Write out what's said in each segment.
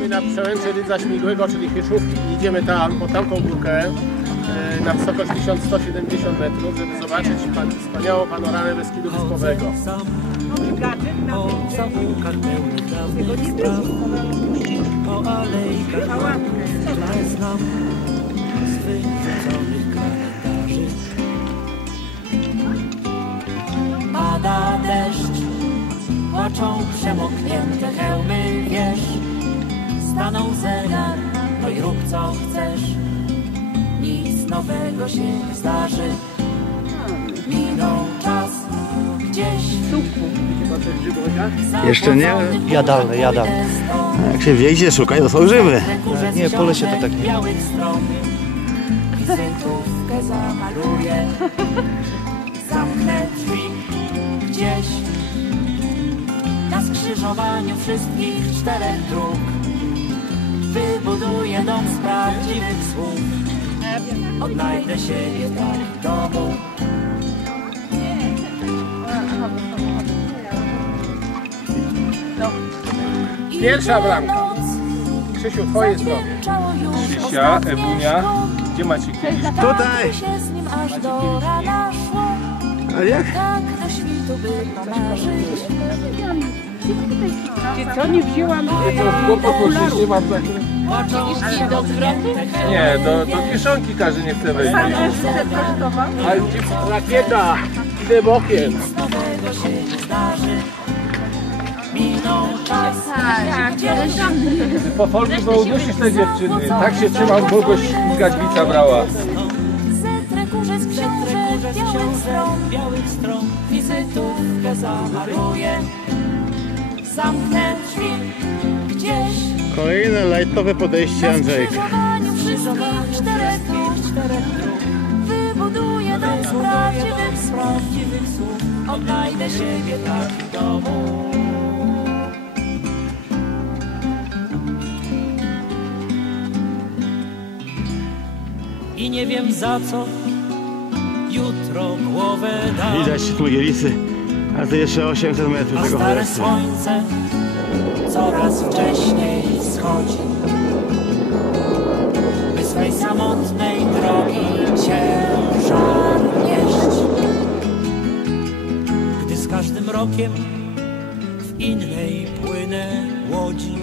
Jesteśmy na przełęczy Rydza Śmigłego, czyli Hieszówki i idziemy tam, po tamtą górkę e, na wysokość 1170 metrów, żeby zobaczyć pan, wspaniałą panoramę Beskidu Wyspowego. Pada deszcz Płaczą przemoknięte hełmy, wiesz Stanął zegar, no i rób co chcesz. Nic nowego się nie zdarzy. Minął czas gdzieś Jeszcze nie? Jadalne, jadalne. Jak się wjeździe, szukaj, to są grzyby. Nie, pole się to tak nie- Białych stron. Wizytówkę zamaluję Zamknę drzwi gdzieś. Na skrzyżowaniu wszystkich czterech dróg Wybuduję dom z prawdziwych słów Odnajdę siebie tak w domu Pierwsza bramka. Krzysiu, twoje zdrowie. Krzysia, Ewunia, gdzie macie kielich? Tutaj. A jak? Tak do świtu by pomarzyć Co nie wzięłam Nie mam Nie, do, do kieszonki każdy nie chce wejść. Ale rakieta, idę bokiem. nowego się nie zdarzy. Minął czas, Po folku to udusisz te dziewczyny. Tak się trzymał, długo śmigać bica brała. zetrę kurze z książek białych stron, białych stron, wizytówkę zamaluję. Zamknę drzwi gdzieś Kolejne lajtowe podejście Andrzejka. wszystkich czterech dróg. Wybuduję dom z prawdziwych z prawdziwych słów. Odnajdę siebie tak w domu. I nie wiem za co jutro głowę dam. Widać Mogielisy, a to jeszcze 800 metrów A tego stare cholestu. słońce coraz wcześniej schodzi By swej samotnej drogi ciężar nieść Gdy z każdym rokiem w innej płynę łodzi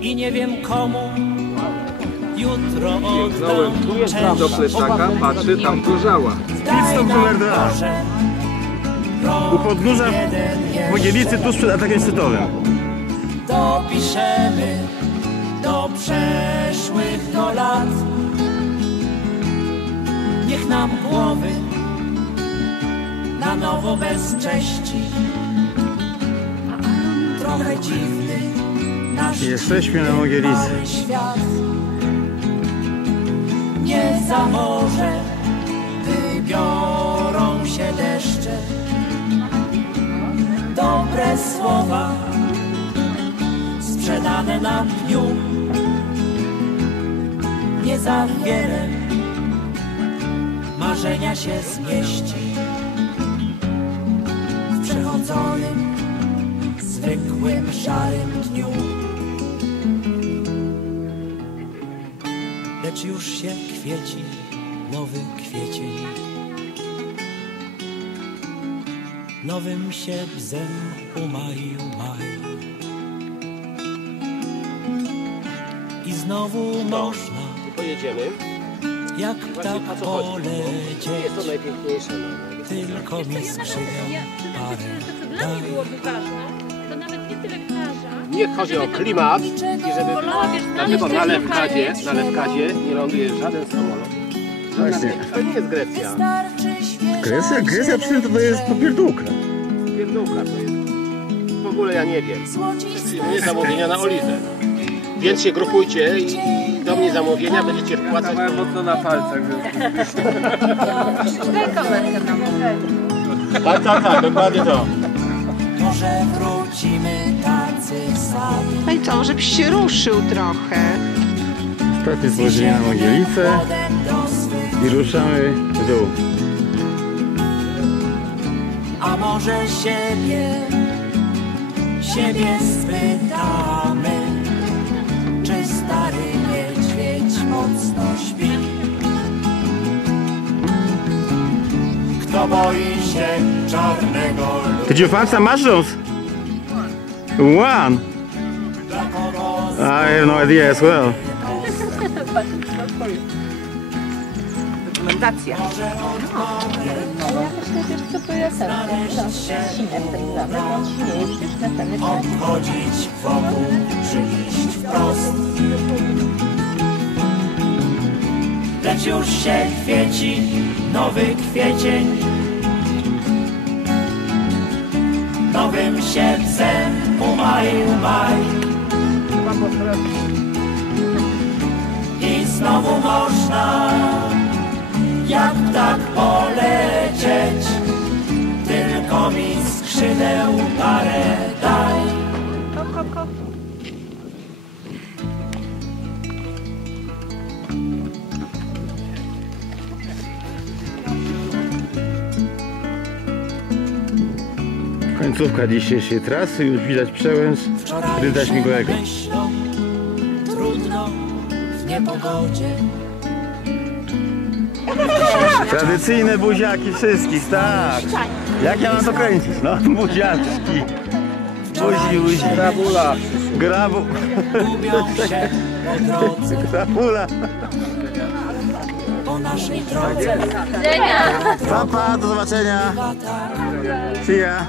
I nie wiem komu jutro oddam cześć Do plecaka patrzy, tam gorzała. Daj nam. Boże U podnóża Mogielicy tuż przed atakiem szczytowym. dopiszemy do przeszłych go lat. Niech nam głowy na nowo bez cześci. Trochę dziwny nasz Jesteśmy na Mogielicy. świat. Nie za morze wybiorą się deszcze. Słowa sprzedane na dniu. Nie za wiele marzenia się zmieści w przechodzonym, zwykłym, szarym dniu. Lecz już się kwieci nowy kwiecień. Nowym się bzem umaił maj. I znowu można Pojedziemy. jak ptak co chodzi? polecieć, Jest to najpiękniejsze. no. tylko mi skrzywią parę Dla mnie byłoby ważne, to nawet nie tyle plaża, Nie chodzi o klimat i żeby dlatego na Lewkadzie, na Lewkadzie nie ląduje żaden samolot. To nie jest Grecja. Grecja, Grecja przy tym to jest popierdółka. Pierdółka to jest. W ogóle ja nie wiem. Przyjmuję zamówienia na Oliwę. Więc się grupujcie i do mnie zamówienia będziecie wpłacać. Mają mocno na palcach, więc Tak, tak, tak, dokładnie to. Może wrócimy tacy sami No i co, żebyś się ruszył trochę. Ostatnie spojrzenie na Mogielicę i ruszamy w dół. Może siebie siebie spytamy, czy stary niedźwiedź mocno śpi. Kto boi się czarnego ludu, Did you find some mushrooms? One. I have no idea as well. Dokumentacja. Ale ja myślę, wiesz co, to ja też no, on śmieje przecież na ten chodzić wokół, czy iść wprost. Lecz już się kwieci nowy kwiecień. Nowym się psem umaj, umaj. I znowu można jak tak polecieć. Tylko mi skrzydeł parę daj. Końcówka dzisiejszej trasy, już widać przełęcz Rydza Śmigłego. myślą trudno w niepogodzie. Tradycyjne buziaki wszystkich, tak. Jak ja mam to kręcić? No, buziaczki. Buzi, buzi. Grabula. Grabu. Grabula. po naszej drodze. Pa, pa, do zobaczenia. See ya.